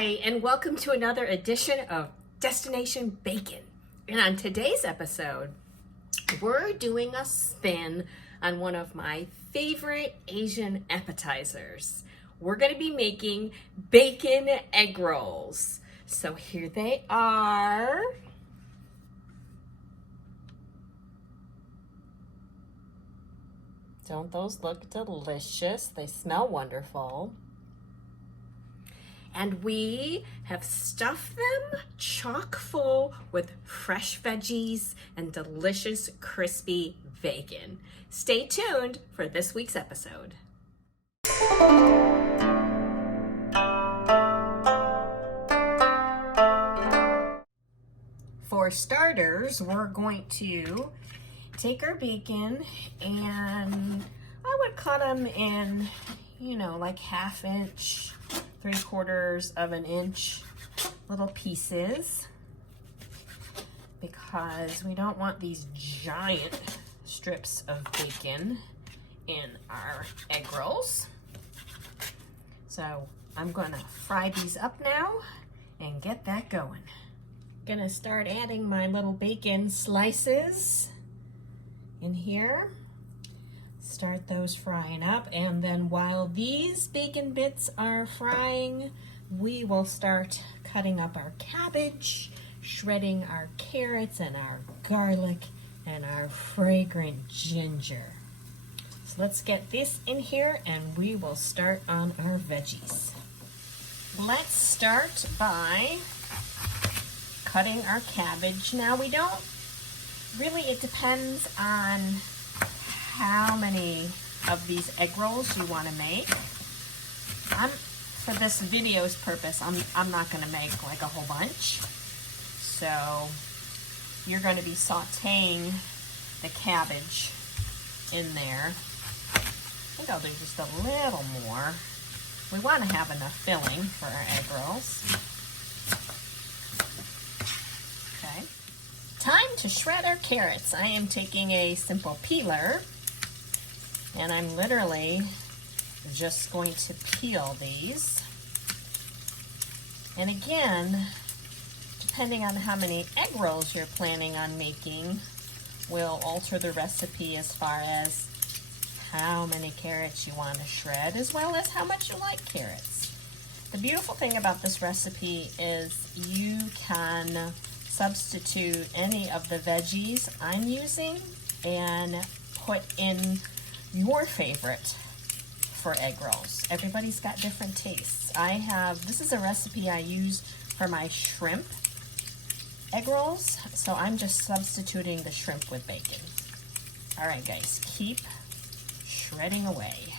Hi, and welcome to another edition of Destination Bacon. And on today's episode, we're doing a spin on one of my favorite Asian appetizers. We're going to be making bacon egg rolls. So here they are. Don't those look delicious? They smell wonderful. And we have stuffed them chock full with fresh veggies and delicious crispy bacon. Stay tuned for this week's episode. For starters, we're going to take our bacon and I would cut them in, like 1/2 inch, 3/4 of an inch little pieces, because we don't want these giant strips of bacon in our egg rolls. So I'm gonna fry these up now and get that going. Gonna start adding my little bacon slices in here. Start those frying up, and then while these bacon bits are frying, we will start cutting up our cabbage, shredding our carrots and our garlic and our fragrant ginger. So let's get this in here and we will start on our veggies. Let's start by cutting our cabbage. Now it depends on how many of these egg rolls you want to make. For this video's purpose, I'm not going to make like a whole bunch. So you're going to be sauteing the cabbage in there. I think I'll do just a little more. We want to have enough filling for our egg rolls. Okay. Time to shred our carrots. I am taking a simple peeler, and I'm literally just going to peel these. And again, depending on how many egg rolls you're planning on making, will alter the recipe as far as how many carrots you want to shred, as well as how much you like carrots. The beautiful thing about this recipe is you can substitute any of the veggies I'm using and put in your favorite for egg rolls. Everybody's got different tastes. This is a recipe I use for my shrimp egg rolls, so I'm just substituting the shrimp with bacon. All right, guys, keep shredding away.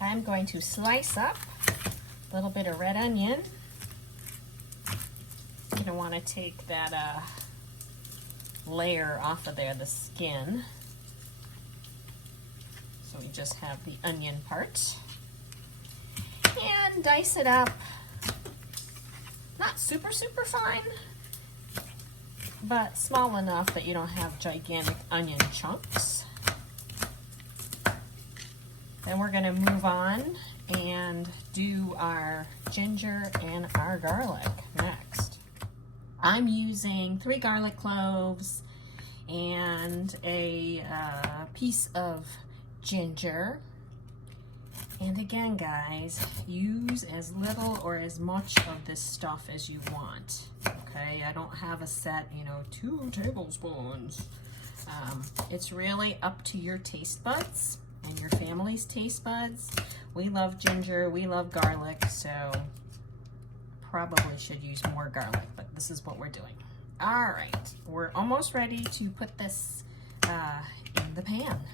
I'm going to slice up a little bit of red onion. You're gonna want to take that layer off of there, the skin. So we just have the onion part. And dice it up. Not super fine, but small enough that you don't have gigantic onion chunks. Then we're gonna move on and do our ginger and our garlic next. I'm using 3 garlic cloves and a piece of ginger. And again, guys, use as little or as much of this stuff as you want. Okay, I don't have a set, 2 tablespoons. It's really up to your taste buds and your family's taste buds. We love ginger, we love garlic, so probably should use more garlic, but this is what we're doing. All right, we're almost ready to put this in the pan.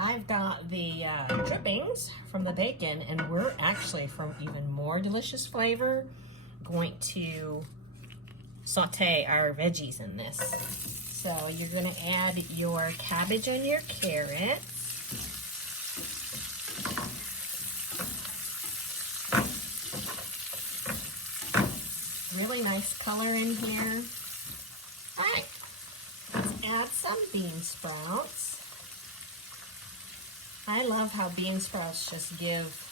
I've got the drippings from the bacon, and we're actually, for even more delicious flavor, going to saute our veggies in this. So you're gonna add your cabbage and your carrots. Really nice color in here. All right, let's add some bean sprouts. I love how bean sprouts just give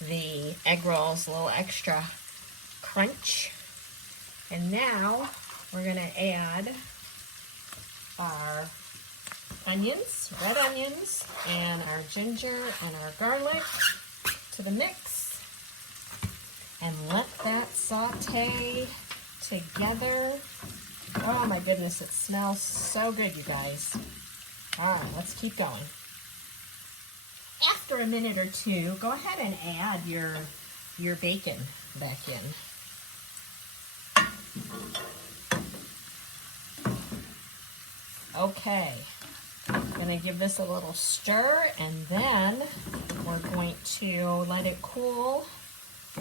the egg rolls a little extra crunch. And now we're gonna add our onions, red onions, and our ginger and our garlic to the mix. And let that saute together. Oh my goodness, it smells so good, you guys. All right, let's keep going. After a minute or two, go ahead and add your bacon back in. Okay, I'm gonna give this a little stir, and then we're going to let it cool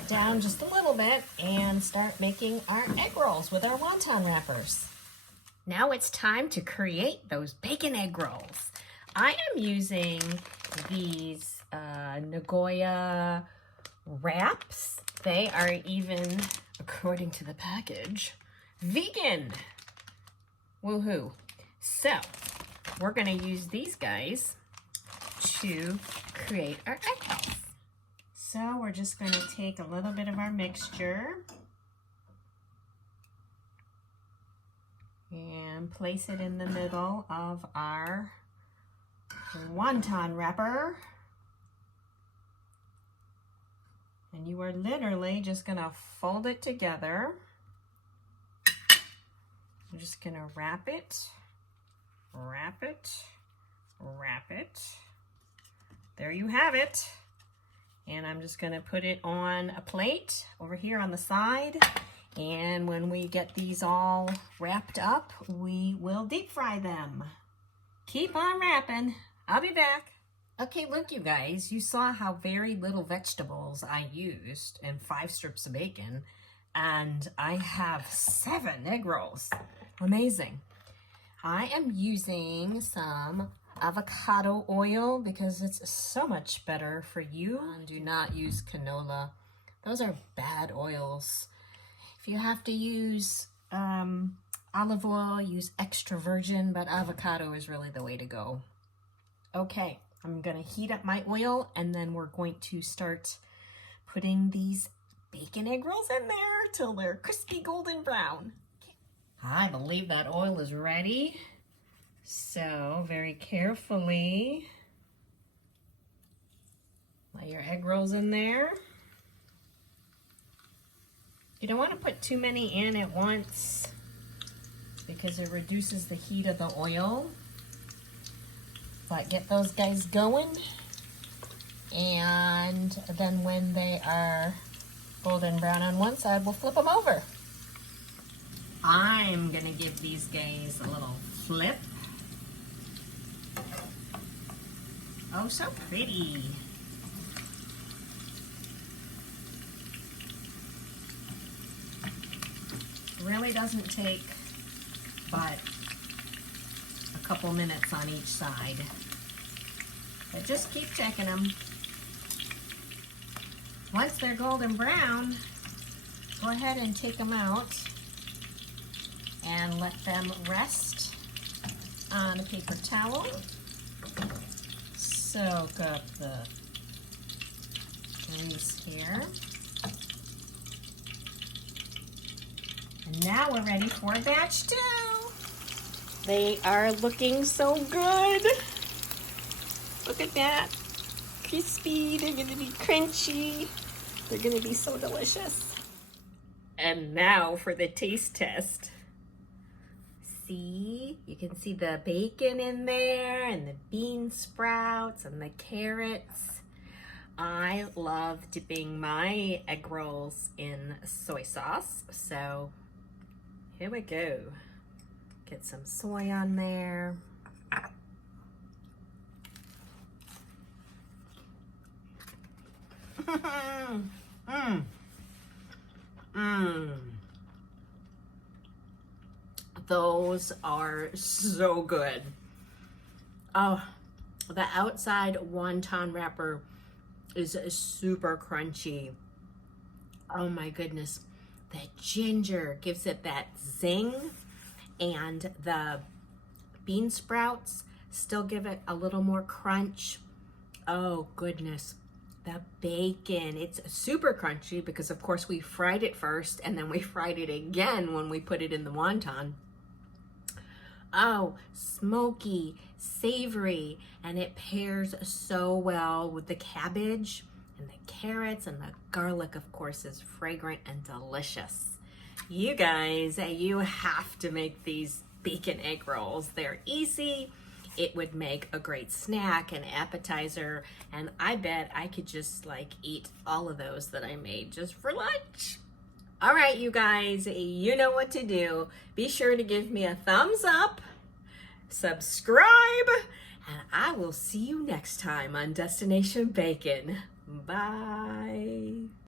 down just a little bit and start making our egg rolls with our wonton wrappers. Now it's time to create those bacon egg rolls. I am using these Nagoya wraps. They are even, according to the package, vegan. Woohoo. So we're gonna use these guys to create our egg rolls. So we're just going to take a little bit of our mixture and place it in the middle of our wonton wrapper. And you are literally just going to fold it together. I'm just going to wrap it, wrap it, wrap it. There you have it. And I'm just gonna put it on a plate over here on the side. And when we get these all wrapped up, we will deep fry them. Keep on wrapping. I'll be back. Okay, look you guys, you saw how very little vegetables I used and 5 strips of bacon. And I have 7 egg rolls. Amazing. I am using some avocado oil because it's so much better for you. And do not use canola. Those are bad oils. If you have to use olive oil, use extra virgin, but avocado is really the way to go. Okay, I'm gonna heat up my oil and then we're going to start putting these bacon egg rolls in there till they're crispy golden brown. I believe that oil is ready. So very carefully, let your egg rolls in there. You don't want to put too many in at once because it reduces the heat of the oil. But get those guys going, and then when they are golden brown on one side, we'll flip them over. I'm gonna give these guys a little flip. Oh, so pretty. Really doesn't take but a couple minutes on each side. But just keep checking them. Once they're golden brown, go ahead and take them out and let them rest on a paper towel. Soak up the grease here. And now we're ready for batch 2. They are looking so good. Look at that. Crispy, they're gonna be crunchy. They're gonna be so delicious. And now for the taste test. See, you can see the bacon in there and the bean sprouts and the carrots. I love dipping my egg rolls in soy sauce. So here we go. Get some soy on there. Those are so good. Oh, the outside wonton wrapper is super crunchy. Oh my goodness. The ginger gives it that zing, and the bean sprouts still give it a little more crunch. Oh goodness. the bacon. It's super crunchy because of course we fried it first and then we fried it again when we put it in the wonton. Oh, smoky, savory, and it pairs so well with the cabbage and the carrots, and the garlic of course is fragrant and delicious. You guys, you have to make these bacon egg rolls. They're easy. It would make a great snack, an appetizer, and I bet I could just like eat all of those that I made just for lunch. All right, you guys, you know what to do. Be sure to give me a thumbs up, subscribe, and I will see you next time on Destination Bacon. Bye.